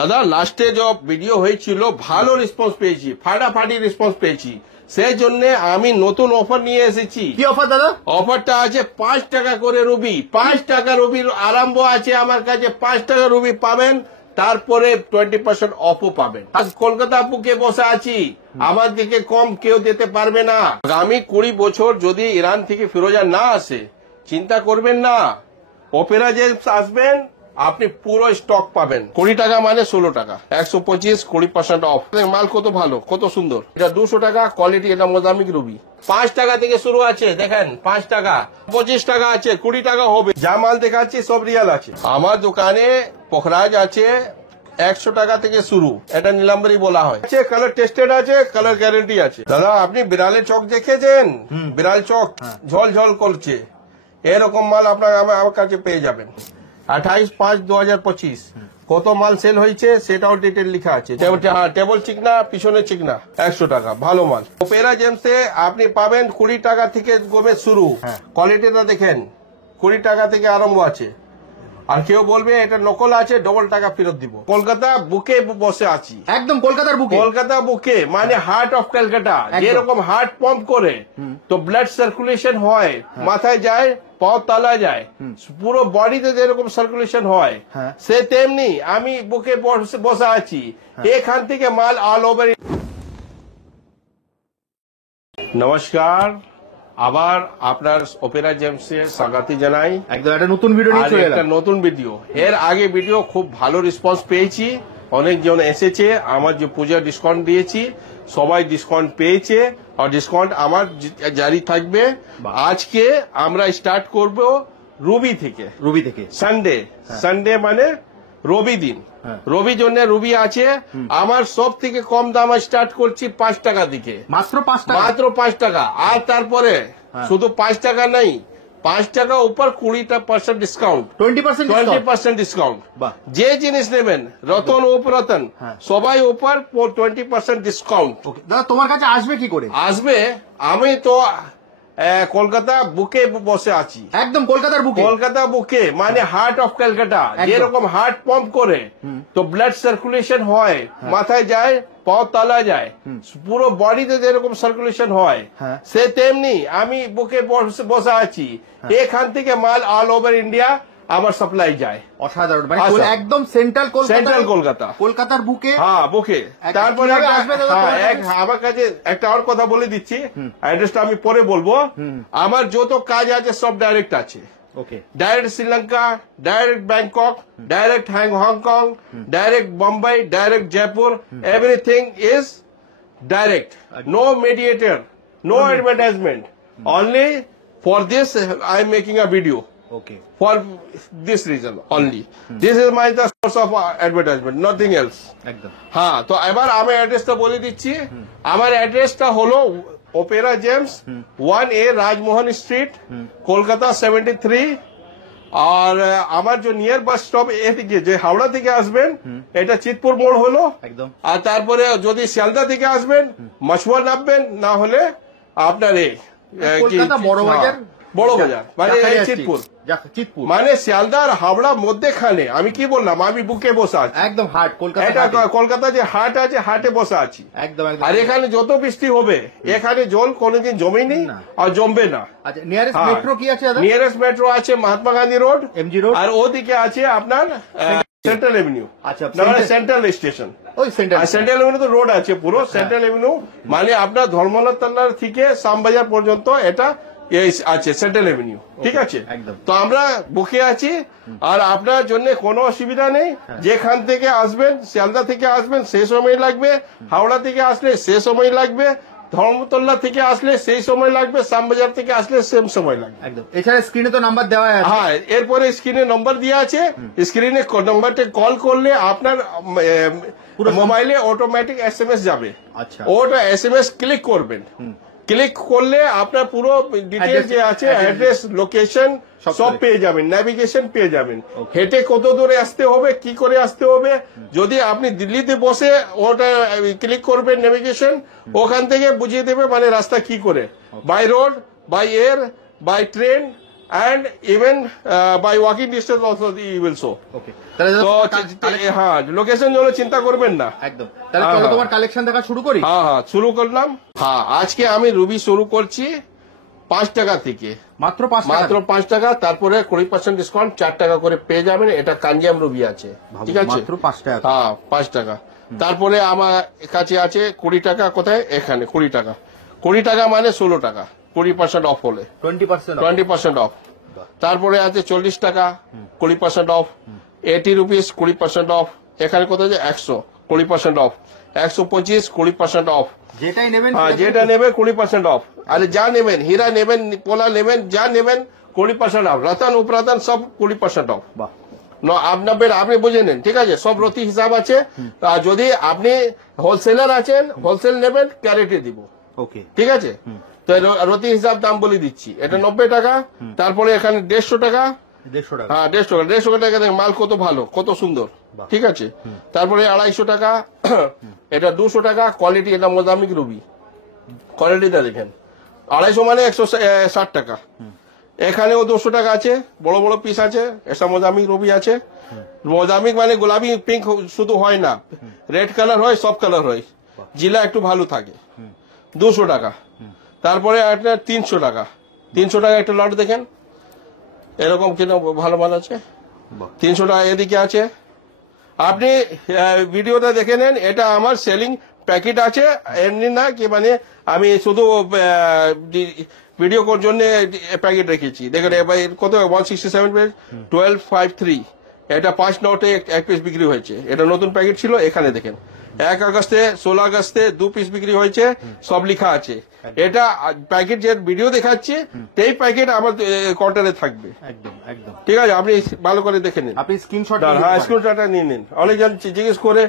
দাদা লাস্টে যে ভিডিও হয়েছিল ভালো রেসপন্স পেয়েছি, ফাটাফাটি রেসপন্স পেয়েছি, সেই জন্য আমি নতুন অফার নিয়ে এসেছি। কি অফার দাদা? অফারটা আছে 5 টাকা করে রুবি, 5 টাকা রুবির আরম্ভ আছে আমার কাছে। 5 টাকা রুবি পাবেন, তারপরে 20% অফও পাবেন। আজ কলকাতা বুকে বসে আছি, আমার দিকে কম কেউ দিতে পারবে না। আগামী 20 বছর যদি ইরান থেকে ফিরোজা না আসে, চিন্তা করবেন না, অপেরা জেমস আসবেন, আপনি পুরো স্টক পাবেন। 20 টাকা মানে 16 টাকা, 125 20% অফ। মাল কত ভালো, কত সুন্দর। এটা 200 টাকা কোয়ালিটি, এটা মোজামিক রুবি। 5 টাকা থেকে শুরু আছে, দেখেন 5 টাকা, 25 টাকা আছে, 20 টাকা হবে। যা মাল দেখাচ্ছি সব রিয়াল আছে। আমার দোকানে পোখরাজ আছে 100 টাকা থেকে শুরু, এটা নীলাম্বরী বলা হয়। কালার টেস্টেড আছে, কালার গ্যারেন্টি আছে। দাদা আপনি বিড়ালের চোখ দেখেছেন? বিড়াল চোখ ঝল ঝল করছে, এরকম মাল আপনার আমার কাছে পেয়ে যাবেন। 28/5/2025 কত মাল সেল হয়েছে সেটাও ডিটেল লিখা আছে। টেবল চিকনা, পিছনে চিকনা, 100 টাকা, ভালো মাল। অপেরা জেমসে আপনি পাবেন 20 টাকা থেকে গমে শুরু। কোয়ালিটিটা দেখেন, 20 টাকা থেকে আরম্ভ আছে। আর কেউ বলবে এটা নকল আছে, ডবল টাকা ফেরত দিব। কলকাতা বুকে বসে আছি, একদম কলকাতার বুকে। কলকাতা বুকে মানে হার্ট অফ ক্যালকাটা। যেরকম হার্ট পাম্প করে তো ব্লাড সার্কুলেশন হয়, মাথায় যায়, পাও তালা যায়, পুরো বডিতে যেরকম সার্কুলেশন হয়, সে তেমনি আমি বুকে বসে আছি। এখান থেকে মাল অল ওভার। নমস্কার, আবার আপনার অপেরা জেমসে স্বাগত জানাই। একদম একটা নতুন ভিডিও নিয়ে চলে এলাম। একটা নতুন ভিডিও। এর আগে ভিডিও খুব ভালো রেসপন্স পেয়েছি, অনেকজন এসেছে। আমার যে পূজা ডিসকাউন্ট দিয়েছি, সবাই ডিসকাউন্ট পেয়েছে, আর ডিসকাউন্ট আমার জারি থাকবে। আজকে আমরা স্টার্ট করব রুবি থেকে। রুবি থেকে সানডে, সানডে মানে রবি দিন। রবি জন্য রুবি আছে। আমার সব থেকে কম দাম স্টার্ট করছি 5 টাকা থেকে, মাত্র 5 টাকা, মাত্র 5 টাকা। আর তারপরে শুধু 5 টাকা নাই, 5 টাকা উপর 20% ডিসকাউন্ট, 20% ডিসকাউন্ট। যে জিনিস নেবেন, রতন উপরতন সবাই উপর 20% ডিসকাউন্ট। দাদা তোমার কাছে আসবে কি করে? আসবে, আমি তো কলকাতা বুকে বসে আছি, একদম কলকাতার বুকে। কলকাতা বুকে মানে হার্ট অফ ক্যালকাটা। যেরকম হার্ট পাম্প করে তো ব্লাড সার্কুলেশন হয়, মাথায় যায়, পাও তালা যায়, পুরো বডিতে যেরকম সার্কুলেশন হয়, সে তেমনি আমি বুকে বসে আছি। এখান থেকে মাল অল ওভার ইন্ডিয়া আমার সাপ্লাই যায়। অসাধারণ, মানে একদম সেন্ট্রাল কলকাতা, সেন্ট্রাল কলকাতা, কলকাতার বুকে। হ্যাঁ বুকে। তারপরে আমার কাছে একটা আর কথা বলে দিচ্ছি, অ্যাড্রেসটা আমি পরে বলবো। আমার যত কাজ আছে সব ডাইরেক্ট আছে। Direct Sri Lanka, direct Bangkok, direct Hong Kong, direct Bombay, direct Jaipur, everything is direct. No mediator, no advertisement. Only for this I am making a video. For this reason only. This is my the source of advertisement, nothing else. হ্যাঁ, তো এবার আমি অ্যাড্রেসটা বলে দিচ্ছি। আমার অ্যাড্রেসটা হলো Opera James, 1A Rajmohan street, Kolkata 73। আর আমার যে নিয়ার বাস স্টপ এদিকে, যে হাওড়া থেকে আসবেন, এটা চিতপুর মোড় হলো। আর তারপরে যদি শিয়ালদা থেকে আসবেন, মাছুয়া নামবেন, না হলে আপনার বড় বাজার, বড় বাজার মানে চিতপুর, মানে শিয়ালদা আর হাওড়া মধ্যেখানে। আমি কি বললাম, আমি বুকে বসে আছি, একদম হাট কলকাতা। কলকাতা যে হাট আছে, হাটে বসে আছি একদম। আর এখানে যত বৃষ্টি হবে, এখানে জল কোনোদিন জমেনি আর জমবে না। নিয়ারেস্ট মেট্রো কি আছে? নিয়ারেস্ট মেট্রো আছে Mahatma Gandhi road, MG road, আর ওদিকে আছে আপনার সেন্ট্রাল এভিনিউ। আচ্ছা, সেন্ট্রাল স্টেশন, ওই সেন্ট্রাল এভিনিউ তো রোড আছে পুরো। সেন্ট্রাল এভিনিউ মানে আপনার ধর্মতলার থেকে শ্যামবাজার পর্যন্ত এটা আছে সেন্ট্রাল এভিনিউ, ঠিক আছে। তো আমরা বুকে আছি, আর আপনার জন্য কোনো অসুবিধা নেই। যেখান থেকে আসবেন, শিয়ালদা থেকে আসবেন সে সময় লাগবে, হাওড়া থেকে আসলে সে সময় লাগবে, ধর্মতলা থেকে আসলে সেই সময় লাগবে, শ্যামবাজার থেকে আসলে সেম সময় লাগবে। এছাড়া স্ক্রিনে তো নাম্বার দেওয়া আছে। হ্যাঁ, এরপরে স্ক্রিনে নম্বর দেওয়া আছে। স্ক্রিনে নম্বরটা কল করলে আপনার মোবাইলে অটোমেটিক SMS যাবে। আচ্ছা, ওটা SMS ক্লিক করবেন। ক্লিক করলে আপনার পুরো ডিটেল যে আছে, অ্যাড্রেস, লোকেশন সব পেয়ে যাবেন, নেভিগেশন পেয়ে যাবেন। হেঁটে কত দূরে আসতে হবে, কি করে আসতে হবে। যদি আপনি দিল্লিতে বসে ওটা ক্লিক করবেন নেভিগেশন, ওখান থেকে বুঝিয়ে দেবে মানে রাস্তা কি করে, by road, by air, by train, and even by walking distance also you will show. Okay তাহলে তো হ্যাঁ লোকেশন জন্য চিন্তা করবেন না। একদম তাহলে চলো তোমার কালেকশন দেখা শুরু করি। হ্যাঁ শুরু করলাম। হ্যাঁ আজকে আমি রুবি শুরু করছি 5 টাকা থেকে, মাত্র 5 টাকা, মাত্র 5 টাকা। তারপরে 20% ডিসকাউন্ট 4 টাকা করে পেয়ে যাবেন। এটা কাঞ্জিয়াম রুবি আছে, ঠিক আছে, মাত্র 5 টাকা। হ্যাঁ 5 টাকা। তারপরে আমার কাছে আছে 20 টাকা। কোথায়? এখানে 20 টাকা। 20 টাকা মানে 16 টাকা, 20% অফ হলে 20% অফ। তারপরে আছে 40 টাকা 20% অফ, 80 রুপিস 20% অফ। এখানে কোথায়? 100 20% অফ, 125 20% অফ। যেটাই নেবেন যেটা নেবেন 20% অফ। আরে যা নেবেন, হীরা নেবেন, পোলা নেবেন, যা নেবেন 20% অফ। রতন উপরতন সব 20% অফ। আপনি বুঝে নেন, ঠিক আছে, সব রতি হিসাব আছে। যদি আপনি হোলসেলার আছেন, হোলসেল নেবেন, ক্যারেটে দিব, ওকে, ঠিক আছে। তো রতি হিসাব দাম বলে দিচ্ছি। এটা 90 টাকা। তারপরে এখানে 150 টাকা, 150 টাকা, হ্যাঁ 150 টাকা। দেখেন মাল কত ভালো, কত সুন্দর, ঠিক আছে। তারপরে 250 টাকা, এটা 200 টাকা। কোয়ালিটি, এটা মোজামিক রুবি, কোয়ালিটিটা দেখেন। 250 মানে 160 টাকা। এখানেও 200 টাকা আছে, বড় বড় পিস আছে। এটা মোজামিক রুবি আছে। মোজামিক মানে গোলাপি পিঙ্ক শুধু হয় না, রেড কালার হয়, সব কালার হয়, জিলা একটু ভালো থাকে। 200 টাকা। তারপরে একটা 300 টাকা। 300 টাকা একটা লট দেখেন, এরকম কিনা ভালো মাল আছে। 300 টাকা এদিকে আছে। আপনি ভিডিওটা দেখে নেন, এটা আমার সেলিং প্যাকেট আছে, এমনি না কি মানে আমি শুধু ভিডিও করার জন্য প্যাকেট রেখেছি। দেখেন এবার কত 167 পেজ 1253। এটা 5 নোটে 1 পিস বিক্রি হয়েছে। এটা নতুন প্যাকেট ছিল। এখানে দেখেন 1 আগস্টে 16 আগস্টে 2 পিস বিক্রি হয়েছে, সব লেখা আছে। এটা প্যাকেট যে ভিডিও দেখাচ্ছি, এই প্যাকেট আমার কাউন্টারে থাকবে, একদম একদম, ঠিক আছে। আপনি ভালো করে দেখে নিন, আপনি স্ক্রিনশট, হ্যাঁ স্ক্রিনশটটা নিয়ে নিন। অনেকজন জিজ্ঞেস করে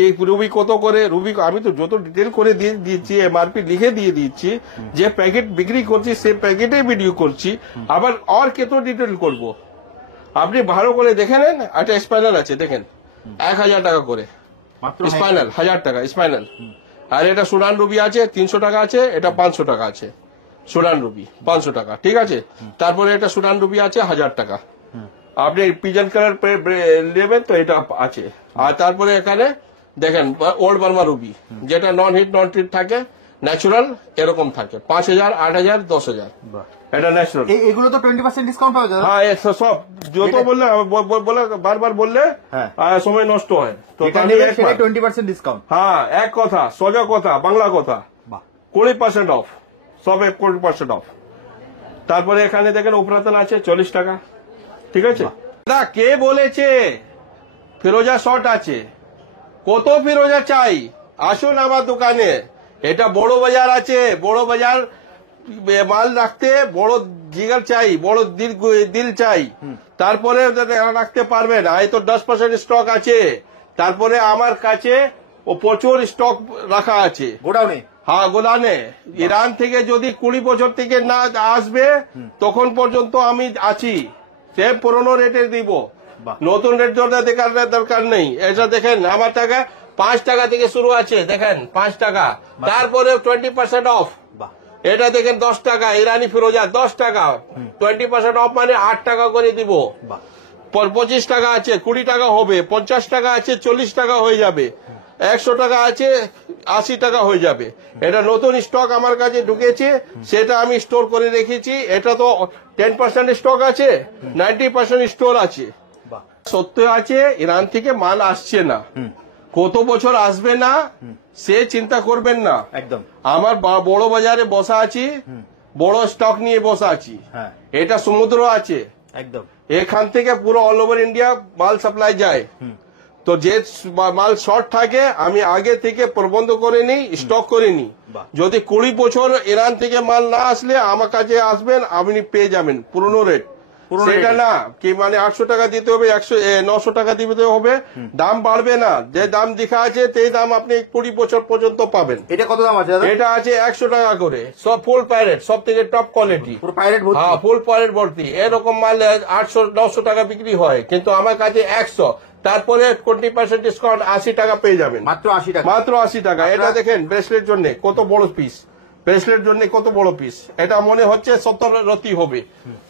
এই রুবি কত করে। রুবি আমি তো যত ডিটেল করে দিয়ে দিচ্ছি, এমআরপি লিখে দিয়ে দিচ্ছি। যে প্যাকেট বিক্রি করছি সেই প্যাকেটে ভিডিও করছি, আবার আর কত ডিটেল করব। আপনি ভালো করে দেখে নেন। একটা স্পাইনাল আছে দেখেন, 1000 টাকা করে স্পাইনাল, 1000 টাকা স্পাইনাল। আর এটা সুডান রুবি আছে 300 টাকা আছে, এটা 500 টাকা আছে। সুডান রুবি 500 টাকা, ঠিক আছে। তারপরে এটা সুডান রুবি আছে 1000 টাকা। আপনি পিজন কালার নেবেন তো এটা আছে। আর তারপরে এখানে দেখেন ওল্ড বার্মা রুবি, যেটা নন হিট নন ট্রিট থাকে, ন্যাচুরাল এরকম থাকে, 5000 8000 10000। এটা ন্যাচুরাল। এগুলো তো 20% ডিসকাউন্ট পাওয়া যায়। হ্যাঁ সব যত বললে বলে বারবার বললে সময় নষ্ট হয়। তো 20% ডিসকাউন্ট। হ্যাঁ এক কথা, সোজা কথা, বাংলা কথা, 20% অফ, সব 20% অফ। তারপরে এখানে দেখেন উপরাতন আছে 40 টাকা, ঠিক আছে। কে বলেছে ফিরোজা শর্ট আছে? কত ফিরোজা চাই? আসুন আমার দোকানে। এটা বড় বাজার আছে, বড় বাজার মাল রাখতে বড় জিগার চাই, বড় দিল চাই, তারপরে রাখতে পারবেন। হয়তো 10% স্টক আছে। তারপরে আমার কাছে ও প্রচুর স্টক রাখা আছে গোডাউনে। হ্যাঁ গোদানে। ইরান থেকে যদি 20 বছর থেকে না আসবে তখন পর্যন্ত আমি আছি, সে পুরোনো রেটে দিব। নতুন রেট দেখার দরকার নেই। এটা দেখেন আমার টাকা 5 টাকা থেকে শুরু আছে, দেখেন 5 টাকা। তারপরে 20% অফ। এটা দেখেন 10 টাকা ইরানি ফিরোজা, 10 টাকা 20% অফ মানে 8 টাকা করে দিব। 25 টাকা আছে, 20 টাকা হবে, 50 টাকা আছে, 40 টাকা হয়ে যাবে, 100 টাকা আছে, 80 টাকা হয়ে যাবে। এটা নতুন স্টক আমার কাছে ঢুকেছে, সেটা আমি স্টোর করে রেখেছি। এটা তো 10% স্টক আছে, 90% স্টোর আছে। সত্য আছে ইরান থেকে মাল আসছে না, কত বছর আসবে না সে চিন্তা করবেন না। একদম আমার বড় বাজারে বসা আছি, বড় স্টক নিয়ে বসা আছি। এটা সমুদ্র আছে, একদম এখান থেকে পুরো অল ওভার ইন্ডিয়া মাল সাপ্লাই যায়। তো যে মাল শর্ট থাকে আমি আগে থেকে প্রবন্ধ করে নিই, স্টক করে নিই। যদি 20 বছর ইরান থেকে মাল না আসলে আমার কাছে আসবেন, আপনি পেয়ে যাবেন পুরনো রেট। সেটা না কি মানে 800 টাকা দিতে হবে, 900 টাকা দিতে হবে, দাম বাড়বে না। যে দাম দেখা আছে সেই দাম আপনি 20 বছর পর্যন্ত পাবেন। এটা কত দাম আছে? এটা আছে 100 টাকা করে, সব ফুল প্যারেট, সব থেকে টপ কোয়ালিটি, হ্যাঁ ফুল প্যারেট ভর্তি। এরকম মাল 800-900 টাকা বিক্রি হয়, কিন্তু আমার কাছে 100। তারপরে 20% ডিসকাউন্ট 80 টাকা পেয়ে যাবেন, মাত্র 80 টাকা, মাত্র 80 টাকা। এটা দেখেন ব্রেসলেট জন্য কত বড় পিস, ব্রেসলেট জন্য কত বড় পিস, এটা মনে হচ্ছে 70 রতি হবে,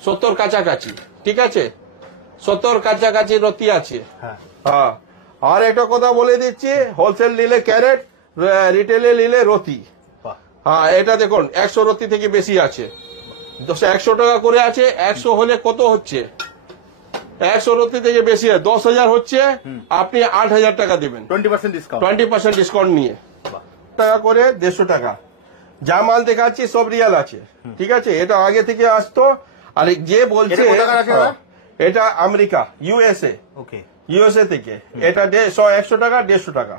70 কাছাকাছি, ঠিক আছে, 70 কাছাকাছি রতি আছে। হ্যাঁ, আর একটা কথা বলে দিচ্ছি, হোলসেল নিলে ক্যারেট, রিটেলে নিলে রতি। হ্যাঁ, এটা দেখুন 100 রতি থেকে বেশি আছে, 100 টাকা করে আছে, 100 হলে কত হচ্ছে, 100 রতি থেকে বেশি, 10,000 হচ্ছে, আপনি 8,000 টাকা দেবেন 20% ডিসকাউন্ট। 20% ডিসকাউন্ট নিয়ে টাকা করে 150 টাকা। যা মাল দেখাচ্ছি সব রিয়াল আছে, ঠিক আছে, এটা আগে থেকে আসতো। আর যে বলছে এটা কোথাকার আছে দাদা? এটা আমেরিকা, ইউএসএ, ওকে, ইউএসএ থেকে, এটা 100 টাকা 150 টাকা,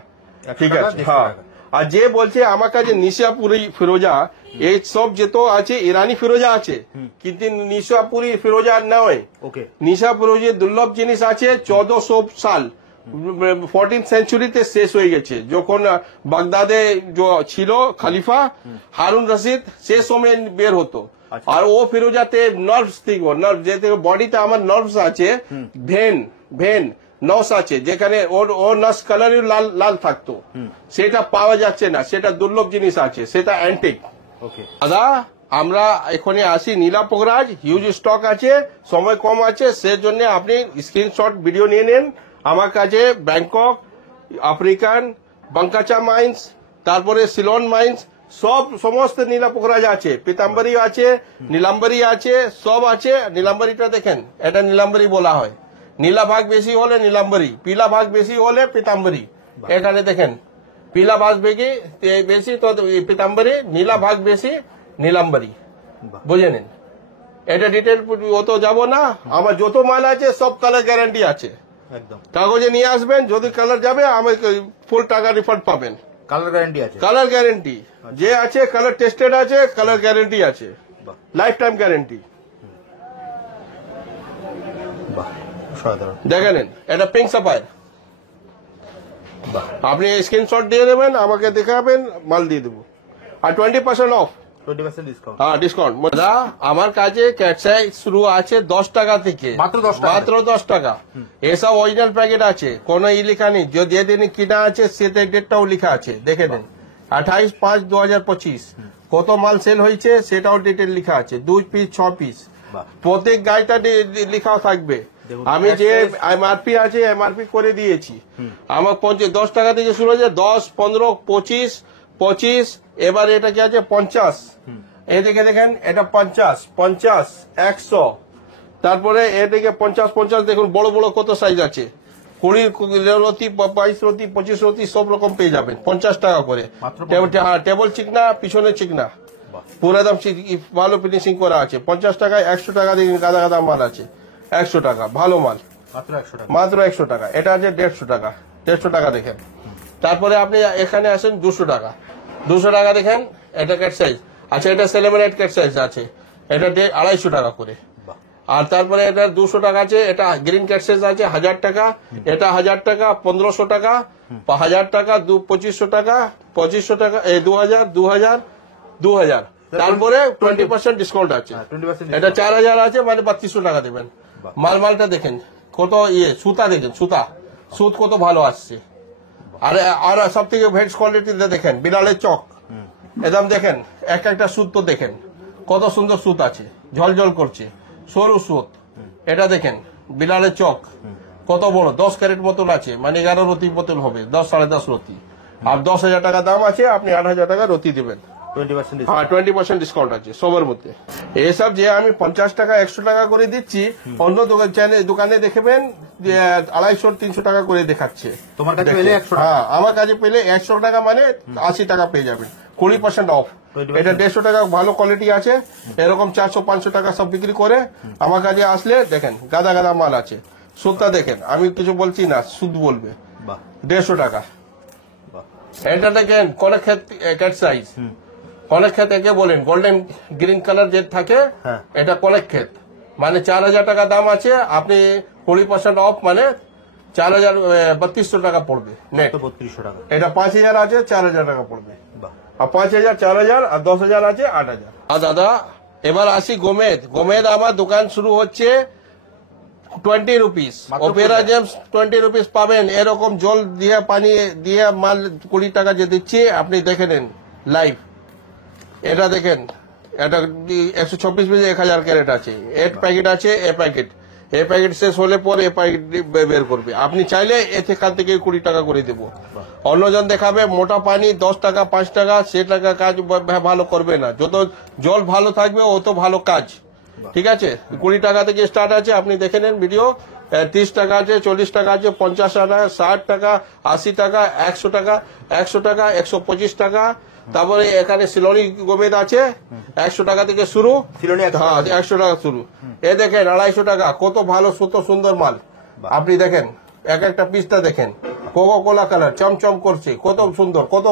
ঠিক আছে। হ্যাঁ, আর যে বলছে আমার কাছে নিশাপুরি ফিরোজা, এই সব যেত আছে ইরানি ফিরোজা আছে, কিন্তু নিশাপুরি ফিরোজা নয়। ওকে, নিশাপুরি দুর্লভ জিনিস আছে, 1400 সাল 14th সেঞ্চুরিতে শেষ হয়ে গেছে, যখন বাগদাদে ছিল খালিফা হারুন রশিদ, সে সময় বের হতো। আর ও ফিরোজাতে নার্ভস থেকে, নার্ভ যে বডিতে আমার নার্ভস আছে, ভেন নস আছে, যেখানে ওর নার্ভস কালারই লাল লাল থাকতো, সেটা পাওয়া যাচ্ছে না, সেটা দুর্লভ জিনিস আছে, সেটা অ্যান্টিক। ওকে দাদা, আমরা এখানে আসি নীলা পোগরাজ, হিউজ স্টক আছে, সময় কম আছে, সেজন্য আপনি স্ক্রিনশট ভিডিও নিয়ে নেন। আমার কাছে ব্যাংকক, আফ্রিকান, বাঙ্কাচা মাইন্স, তারপরে সিলন মাইন্স, সমস্ত নীলা পোগরাজ আছে, পিতাম্বরী আছে, নীলাম্বরী আছে, সব আছে। নীলাম্বরীটা দেখেন, এটা নীলাম্বরী বলা হয়, নীলা ভাগ বেশি হলে নীলাম্বরী, পীলা ভাগ বেশি হলে পিতাম্বরী। এখানে দেখেন, পীলা ভাগ বেশি তো পিতাম্বরী, নীলা ভাগ বেশি নীলাম্বরী, বুঝে নিন। এটা ডিটেল অত যাব না, আমার যত মাল আছে সব কালার গ্যারান্টি আছে, একদম কাগজে নিয়ে আসবেন, যদি কালার যাবে আমাকে ফুল টাকা রিফান্ড পাবেন। কালার গ্যারান্টি আছে, কালার গ্যারান্টি যে আছে, কালার টেস্টেড আছে, কালার গ্যারান্টি আছে, লাইফ টাইম গ্যারান্টি। বাহ, সাধারণ দেখে নেন, এটা পিঙ্ক সাফায়ার, আপনি স্ক্রিনশট দিয়ে দেবেন, আমাকে দেখাবেন, মাল দিয়ে দেবো। আর 20% অফ, 20% ডিসকাউন্ট। হ্যাঁ ডিসকাউন্ট। দাদা, আমার কাছে ক্যাটসাই শুরু আছে 10 টাকা থেকে, মাত্র 10 টাকা? মাত্র 10 টাকা। এসব অরিজিনাল প্যাকেট আছে, কোনো লেখা নেই, যে দিন কিনা আছে সেটা ডেটটাও লেখা আছে, দেখে নেন, 28/5/2025 কত মাল সেল হয়েছে সেটাও ডিটেল লেখা আছে, 2 পিস 6 পিস, প্রত্যেক গাড়িটা লেখা থাকবে। আমি যে এমআরপি আছে এমআরপি করে দিয়েছি, আমার 10 টাকা থেকে শুরু হয়েছে, 10, 15, 25, এবার এটা কি আছে 50, এদিকে দেখেন এটা 50, 100, তারপরে এদিকে 50 দেখুন বড় বড় কত সাইজ আছে, 20 রতি, 22 রতি, 25 রতি, সব রকম পেয়ে যাবেন 50 টাকা করে। হ্যাঁ, টেবল চিকনা, পিছনে চিকনা, পুরো একদম ভালো ফিনিশিং করা আছে, 50 টাকায়। 100 টাকা দেখুন গাদা গাদা মাল আছে, 100 টাকা ভালো মাল, মাত্র 100 টাকা। এটা আছে 150 টাকা, 150 টাকা দেখেন। তারপরে আপনি এখানে আসেন 200 টাকা, 200 টাকা দেখেন, এটা ক্যাট সাইজ। আচ্ছা, এটা সেলিব্রেট ক্যাট সাইজ আছে, এটা 250 টাকা করে। আর তারপরে এটা 200 টাকা আছে, এটা গ্রিন ক্যাট সাইজ আছে 1000 টাকা, এটা 1000 টাকা, 1500 টাকা, 1000 টাকা, 2500 টাকা, 2500 টাকা, 2000, তারপরে 20% ডিসকাউন্ট আছে। এটা 4000 আছে, মানে 3200 টাকা দেবেন। মালটা দেখেন কত সুতা, দেখেন সুত কত ভালো আসছে। আর সব থেকে বেস্ট কোয়ালিটিতে দেখেন বিলালের চক, একদম দেখেন একটা সুত তো দেখেন কত সুন্দর সুত আছে, ঝলঝল করছে, সরু সুত। এটা দেখেন বিলালের চক কত বড়, 10 ক্যারেট বোতল আছে, মানে 11 রতি বোতল হবে, 10, 10.5 রতি। আর 10,000 টাকা দাম আছে, আপনি 8,000 টাকা রতি দেবেন। 20% ডিসকাউন্ট আছে সবার মধ্যে। এসব যে আমি 50 টাকা 100 টাকা করে দিচ্ছি, অন্য দোকানে দেখবেন 250-300 টাকা করে দেখাচ্ছে। তোমার কাছে পেলে 100 টাকা? হ্যাঁ, আমার কাছে পেলে 100 টাকা মানে 80 টাকা পেয়ে যাবেন, 20% অফ। এটা 150 টাকা ভালো কোয়ালিটি আছে, এরকম 400-500 টাকা সব বিক্রি করে। আমার কাছে আসলে দেখেন গাদা গাদা মাল আছে। সুদটা দেখেন, আমি কিছু বলছি না, সুদ বলবে 150 টাকা। এটা দেখেন কনেক ক্যাট সাইজ, কনেক ক্ষেত একে বলেন, গোল্ডেন গ্রিন কালার যে থাকে, এটা কনেক ক্ষেত, মানে 4000 টাকা দাম আছে, আপনি 20% অফ, মানে 4200 টাকা পড়বে নেট। 3200 টাকা। এটা 5000 আছে, 4000 টাকা পড়বে। আর 5000, 4000 আর 10,000 আছে 8000। আর দাদা, এবার আসি গোমেদ আমার দোকান শুরু হচ্ছে 20 রুপিস, ওপেরা জেমস 20 রুপিস পাবেন। এরকম জল দিয়ে পানি দিয়ে মাল 20 টাকা যে দিচ্ছি, আপনি দেখে নেন লাইভ। এটা দেখেন, এটা 126 পিস 1000 ক্যারেট আছে, এর প্যাকেট আছে, এ প্যাকেট শেষ হলে পরে এ প্যাকেট বের করবে। আপনি চাইলে এখান থেকে 20 টাকা করে দেবো। অন্যজন দেখাবে মোটা পানি 10 টাকা 5 টাকা, সে টাকা কাজ ভালো করবে না। যত জল ভালো থাকবে অত ভালো কাজ। ঠিক আছে, 20 টাকা থেকে স্টার্ট আছে, আপনি দেখে নেন ভিডিও। 30 টাকা আছে, 40 টাকা আছে, 50 টাকা, 60 টাকা, 80 টাকা, 100 টাকা, 125 টাকা। তারপরে এখানে সিলোনি গোমেদ আছে, 100 টাকা থেকে শুরু। সিলোনি 100 হ্যাঁ, 100 টাকা শুরু। এ দেখেন 250 টাকা, কত ভালো সুন্দর মাল। আপনি দেখেন এক একটা পিসটা দেখেন, কোকো কোলা কালার চমচম করছে, কত সুন্দর, কত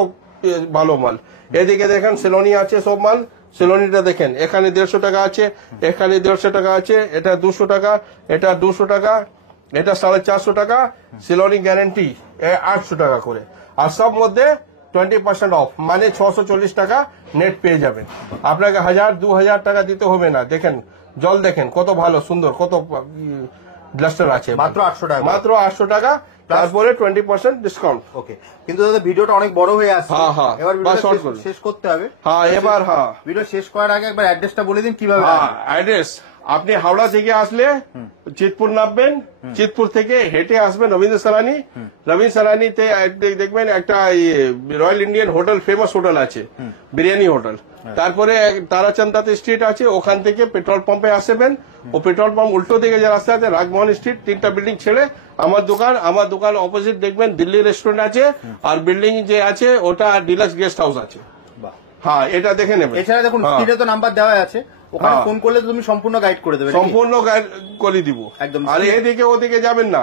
ভালো মাল। এদিকে দেখেন সিলোনি আছে সব মাল। সিলোনিটা দেখেন, এখানে 150 টাকা আছে, এখানে 150 টাকা আছে, এটা 200 টাকা, এটা 200 টাকা, এটা 450 টাকা। সিলোনি গ্যারান্টি 800 টাকা করে। আর সব মধ্যে 20% অফ, মানে 640 টাকা নেট পেয়ে যাবেন। আপনাকে 1000-2000 টাকা দিতে হবে না। দেখেন জল দেখেন কত ভালো সুন্দর, কত ব্লাস্টার আছে। মাত্র 800 টাকা। মাত্র 800 টাকা, তারপরে 20% ডিসকাউন্ট। ওকে, কিন্তু দাদা ভিডিওটা অনেক বড় হয়ে আসছে। হ্যাঁ, এবার বাস short করুন। শেষ করতে হবে। হ্যাঁ, এবার হ্যাঁ, ভিডিও শেষ করার আগে একবার অ্যাড্রেসটা বলে দিন কিভাবে আসবেন। অ্যাড্রেস, আপনি হাওড়া থেকে আসলে চিতপুর নামবেন, চিতপুর থেকে হেঁটে আসবেন রবীন্দ্র সারানি। রবীন্দ্র সারানিতে দেখবেন একটা royal Indian hotel, famous hotel আছে, বিরিয়ানি হোটেল। তারপরে তারাচন্দাতে স্ট্রিট আছে, ওখান থেকে পেট্রোল পাম্পে আসবেন। ও পেট্রোল পাম্প উল্টো দিকে যে রাস্তা আছে, রাগমোহন স্ট্রিট, 3টা বিল্ডিং ছেড়ে আমার দোকান অপোজিট দেখবেন দিল্লি রেস্টুরেন্ট আছে। আর বিল্ডিং যে আছে ওটা ডিলাক্স গেস্ট হাউস আছে। বাহ। হ্যাঁ, এটা দেখে নেবেন। এছাড়া দেখুন হ্যাঁ। স্ক্রিনে তো নাম্বার দেওয়া আছে, ওখানে ফোন করলে তো তুমি সম্পূর্ণ গাইড করে দেবে নাকি? সম্পূর্ণ গাইড করে দিব একদম। আর এদিকে ওদিকে যাবেন না।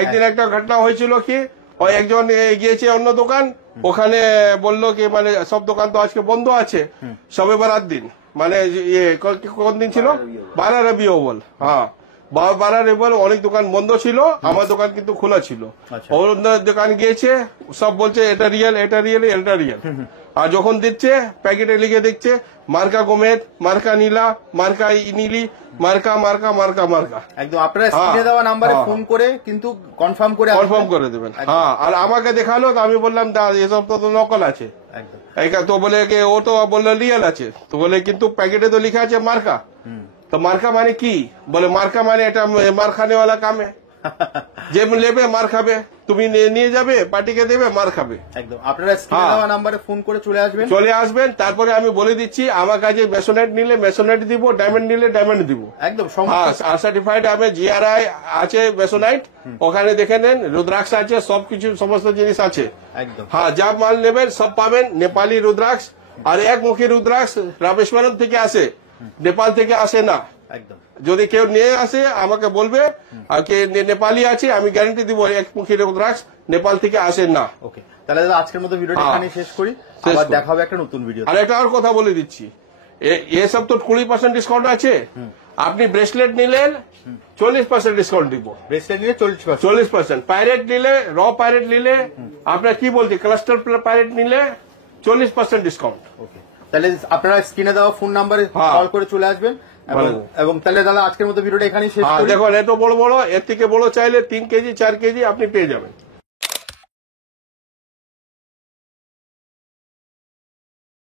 একদিন একটা ঘটনা হয়েছিল কি, ওই একজন গিয়েছে অন্য দোকান, ওখানে বললো কি মানে সব দোকান তো আজকে বন্ধ আছে, সবে বারাত দিন, মানে কোন দিন ছিল, 12 রবি আউয়াল। হ্যাঁ, 12 রবি আউয়াল, অনেক দোকান বন্ধ ছিল, আমার দোকান কিন্তু খোলা ছিল। অন্য দোকান গিয়েছে, সব বলছে এটা রিয়েল, এটা রিয়েল, এটা রিয়েল। আর যখন দিচ্ছে প্যাকেটে লিখে দিচ্ছে মার্কা গোমেদ, মার্কা নীলা, মার্কা নীলি, মার্কা মার্কা মার্কা মার্কা। একদম আপনারা স্ক্রিনে দেওয়া নাম্বারে ফোন করে কিন্তু কনফার্ম করে দেবেন। হ্যাঁ, আর আমাকে দেখালো তো আমি বললাম দা এসব তো নকল আছে। একদম। তো বলে কি, ও তো বললো রিয়েল আছে। তো বলে কিন্তু প্যাকেটে তো লিখা আছে মার্কা। তো মার্কা মানে কি? বলে মার্কা মানে এটা মার খানেওয়ালা কাম है। যে নেবে মার খাবে, তুমি নিয়ে যাবে, পার্টিকে দেবে, মার খাবে। একদম, আপনারা স্ক্রিনে দেওয়া নাম্বারে ফোন করে চলে আসবেন। তারপরে আমি বলে দিচ্ছি, আমার কাছে মেসোনেট নিলে মেসোনেট দিব, ডায়মন্ড নিলে ডায়মন্ড দিব। একদম। হ্যাঁ, সার্টিফাইড আমি জিআরআই আছে, মেসোনাইট, ওখানে দেখে নেন, রুদ্রাক্ষ আছে, সবকিছু সমস্ত জিনিস আছে। একদম। হ্যাঁ, যা মাল নেবেন সব পাবেন। নেপালি রুদ্রাক্ষ আর একমুখী রুদ্রাক্ষ রামেশ্বরম থেকে আসে, নেপাল থেকে আসে না। একদম। যদি কেউ নিয়ে আসে আমাকে বলবে, আর কে নেপালি আছে, আমি গ্যারান্টি দিব একমুখী রুদ্রাক্ষ নেপাল থেকে আসে না। ওকে, তাহলে দাদা আজকের মতো ভিডিওটা এখানেই শেষ করি, আবার দেখা হবে একটা নতুন ভিডিও। আর একটা আর কথা বলে দিচ্ছি, এসব তো 20% ডিসকাউন্ট আছে। আপনি ব্রেসলেট নিলেন 40% ডিসকাউন্ট দিব। ব্রেসলেট নিলে 40%। 40%। পাইরেট নিলে, র পাইরেট নিলে, আপনার কি বলছি, ক্লাস্টার পাইরেট নিলে 40% ডিসকাউন্ট। ওকে, তাহলে আপনারা স্ক্রিনে দেওয়া ফোন নাম্বারে কল করে চলে আসবেন। এবং তাহলে দাদা আজকের মতো ভিডিওটা এখানেই শেষ করি। দেখুন, এত বড় বড়, এর থেকে বড় চাইলে 3 কেজি 4 কেজি আপনি পেয়ে যাবেন।